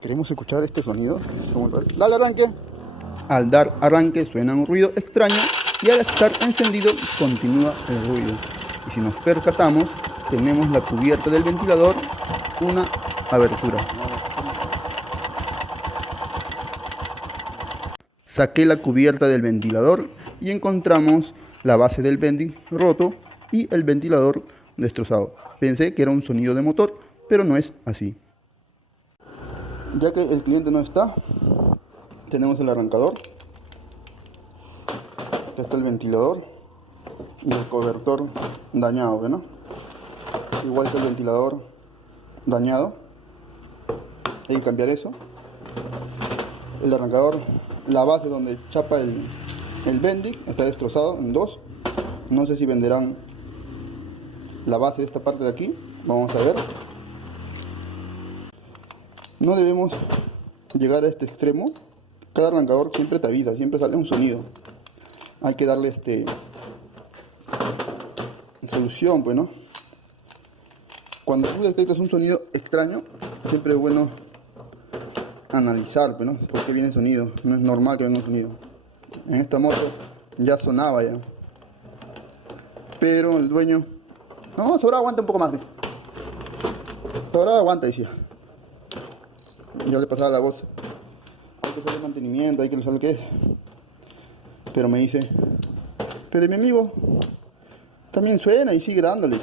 Queremos escuchar este sonido. Dale arranque. Al dar arranque suena un ruido extraño y al estar encendido continúa el ruido. Y si nos percatamos, tenemos la cubierta del ventilador, una abertura. Saqué la cubierta del ventilador y encontramos la base del Vendig roto y el ventilador destrozado. Pensé que era un sonido de motor, pero no es así. Ya que el cliente no está, tenemos el arrancador, acá está el ventilador y el cobertor dañado, ¿no? Igual que el ventilador dañado, hay que cambiar eso. El arrancador, la base donde chapa el Vendig está destrozado en dos. No sé si venderán la base de esta parte de aquí, vamos a ver. No debemos llegar a este extremo. Cada arrancador siempre te avisa, siempre sale un sonido. Hay que darle solución, pues, ¿no? Cuando tú detectas un sonido extraño, siempre es bueno analizar, pues, ¿no? ¿Por qué viene el sonido? No es normal que venga un sonido. En esta moto ya sonaba ya. Pero el dueño... No, sobrado aguanta un poco más, ¿ves? Sobrado aguanta, decía. Yo le pasaba la voz. Hay que hacerle mantenimiento, hay que no saber qué. Pero me dice, pero mi amigo también suena y sigue dándole.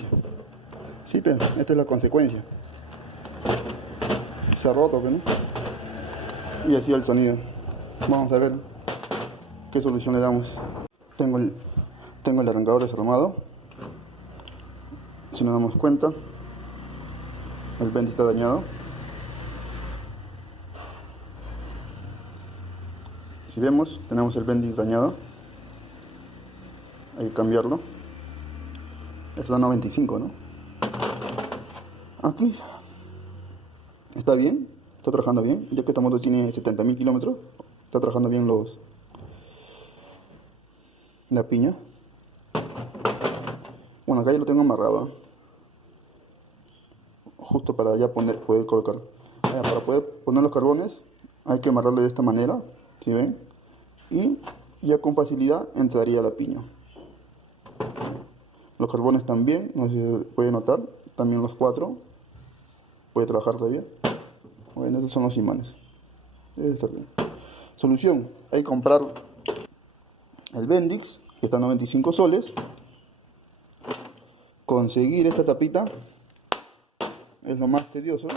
Sí, pero esta es la consecuencia. Se ha roto, ¿no? Y así el sonido. Vamos a ver qué solución le damos. Tengo el arrancador desarmado. Si nos damos cuenta, el Vendig está dañado. Si vemos, tenemos el Vendig dañado. Hay que cambiarlo. Es la 95, ¿no? Aquí está bien, está trabajando bien, ya que esta moto tiene 70.000 kilómetros. Está trabajando bien la piña. Bueno, acá ya lo tengo amarrado, justo para ya poder colocar. Para poder poner los carbones hay que amarrarlo de esta manera, ¿sí ven? Y ya con facilidad entraría la piña. Los carbones también, no sé si se puede notar, también los cuatro, puede trabajar todavía. Bueno, estos son los imanes. Debe estar bien. Solución, hay que comprar el Bendix, que está a 95 soles. Conseguir esta tapita es lo más tedioso.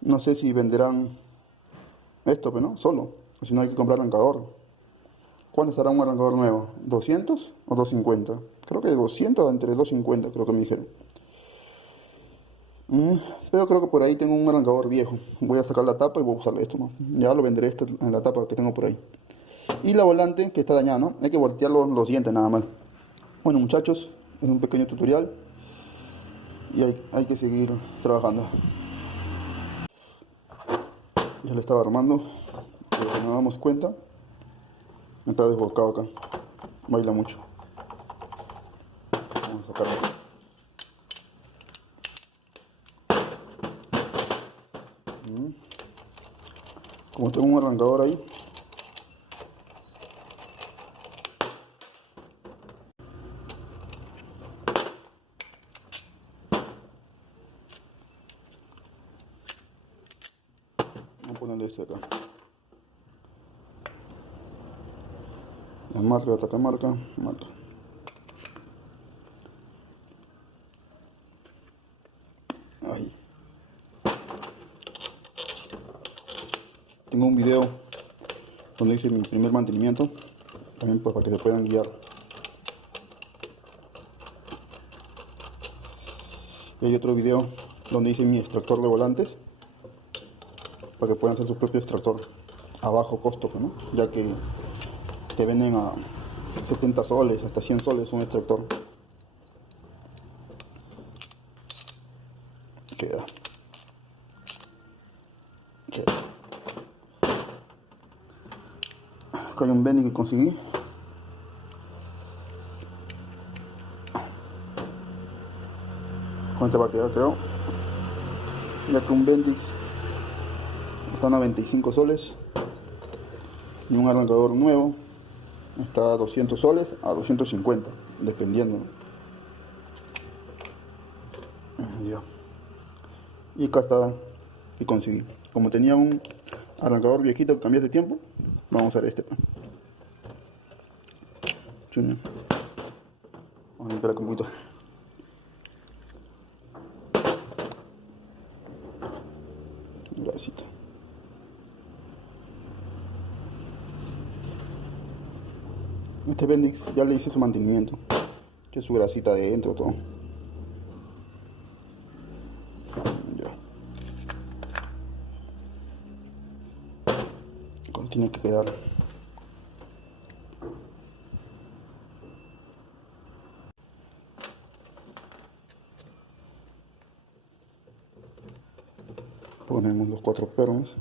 No sé si venderán esto, pero no, solo. Si no hay que comprar arrancador. ¿Cuánto estará un arrancador nuevo? ¿200 o 250? Creo que 200 entre 250, creo que me dijeron. Pero creo que por ahí tengo un arrancador viejo. Voy a sacar la tapa y voy a usarle esto, ¿no? Ya lo venderé esto en la tapa que tengo por ahí. Y la volante que está dañada, ¿no? Hay que voltear los dientes nada más. Bueno, muchachos, es un pequeño tutorial. Y hay que seguir trabajando. Ya le estaba armando. Pero si nos damos cuenta, me está desbocado acá. Baila mucho. Vamos a sacarlo. Como tengo un arrancador ahí, vamos a ponerle este acá. La marca, ataca marca. Ahí. Tengo un video donde hice mi primer mantenimiento, también pues para que se puedan guiar. Y hay otro video donde hice mi extractor de volantes, para que puedan hacer su propio extractor a bajo costo, ¿no? Ya que te venden a 70 soles, hasta 100 soles un extractor. Queda. Acá hay un Vendig que conseguí. Con este va a quedar, creo. ya que un Bendix está a 95 soles y un arrancador nuevo está a 200 soles a 250, dependiendo. Ya. Y acá está que conseguí. Como tenía un arrancador viejito que cambié hace tiempo, vamos a usar este. Chuña. Vamos a limpiar un poquito. Grasita. Este Bendix ya le hice su mantenimiento, que es su grasita de dentro, todo. Ya. Como tiene que quedar. Ponemos los 4 pernos.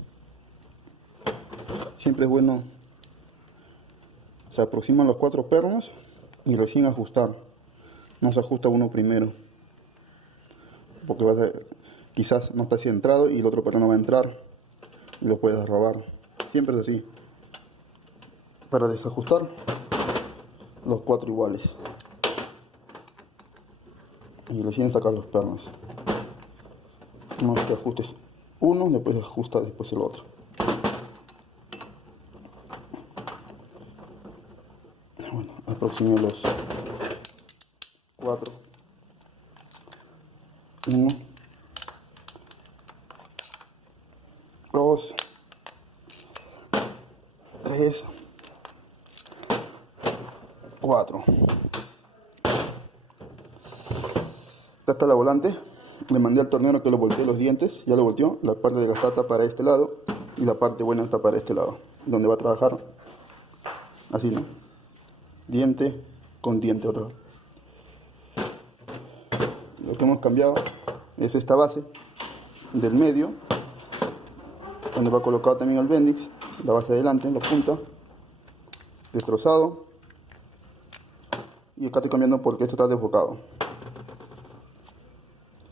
Siempre es bueno, se aproximan los 4 pernos y recién ajustar. No se ajusta uno primero, porque quizás no está centrado y el otro perno no va a entrar y lo puedes robar. Siempre es así. Para desajustar, los 4 iguales y recién sacar los pernos. No es que ajustes uno, después ajusta después el otro. Bueno, aproximé los 4. 1, 2, 3, 4. Acá está la volante. Le mandé al tornero que lo voltee los dientes. Ya lo volteó. La parte de gastar está para este lado y la parte buena está para este lado, donde va a trabajar. Así, ¿no? Diente con diente otra vez. Lo que hemos cambiado es esta base del medio, donde va colocado también el Bendix, la base de adelante, la punta, destrozado. Y acá estoy cambiando porque esto está desbocado.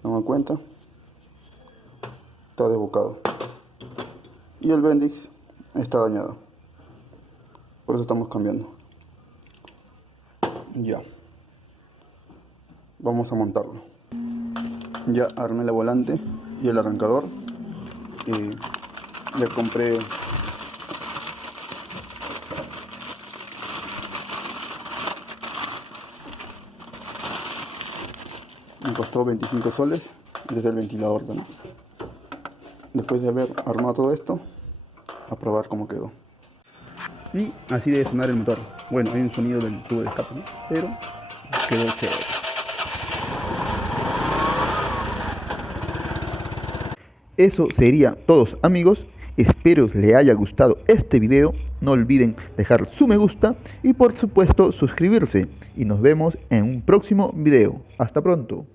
¿No me dan cuenta? Está desbocado. Y el Bendix está dañado. Por eso estamos cambiando. Ya. Vamos a montarlo. Ya armé la volante y el arrancador. Le compré me costó 25 soles desde el ventilador, ¿no? Después de haber armado todo esto, a probar cómo quedó. Y así debe sonar el motor. Bueno, hay un sonido del tubo de escape, ¿no? Pero quedó chévere. Eso sería todo, amigos. Espero les haya gustado este video. No olviden dejar su me gusta y por supuesto suscribirse. Y nos vemos en un próximo video. Hasta pronto.